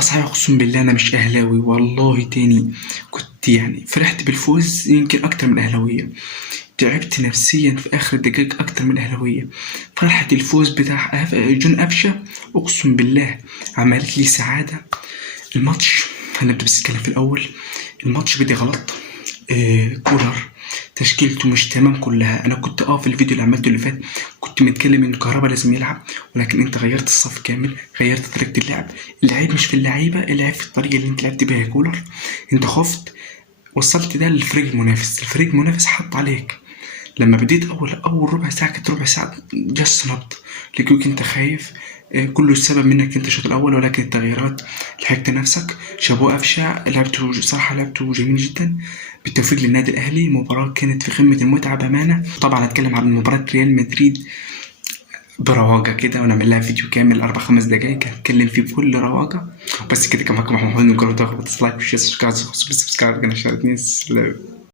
صحيح، اقسم بالله انا مش اهلاوي والله. تاني كنت يعني فرحت بالفوز يمكن اكتر من اهلاويه. تعبت نفسيا في اخر الدقائق اكتر من اهلاويه. فرحة الفوز بتاع جون قفشه اقسم بالله عملت لي سعاده. الماتش هنبدا بس نتكلم في الاول. الماتش بدي غلط. كولر تشكيلته مش تمام كلها. انا كنت في الفيديو اللي عملته اللي فات كنت متكلم ان كهربا لازم يلعب، ولكن انت غيرت الصف كامل، غيرت طريقه اللعب. العيب مش في اللعيبه، العيب في الطريقه اللي انت لعبت بيها يا كولر. انت خفت، وصلت ده للفريق المنافس، الفريق المنافس حط عليك. لما بديت اول ربع ساعه كانت ربع ساعه جس نبض لقيك انت خايف. كله السبب منك انت الشوط الاول، ولكن التغييرات لحقت نفسك. شابوه قفشه، لعبته صراحه لعبته جميل جدا. بالتوفيق للنادي الاهلي، مباراه كانت في قمه المتعه بامانه. طبعا هتكلم عن مباراه ريال مدريد برواقه كده ونعمل لها فيديو كامل 4 5 دقايق هنتكلم فيه بكل رواقه. بس كده كان معاكم محمود من قناه ضغط لايك وشير سبسكرايب.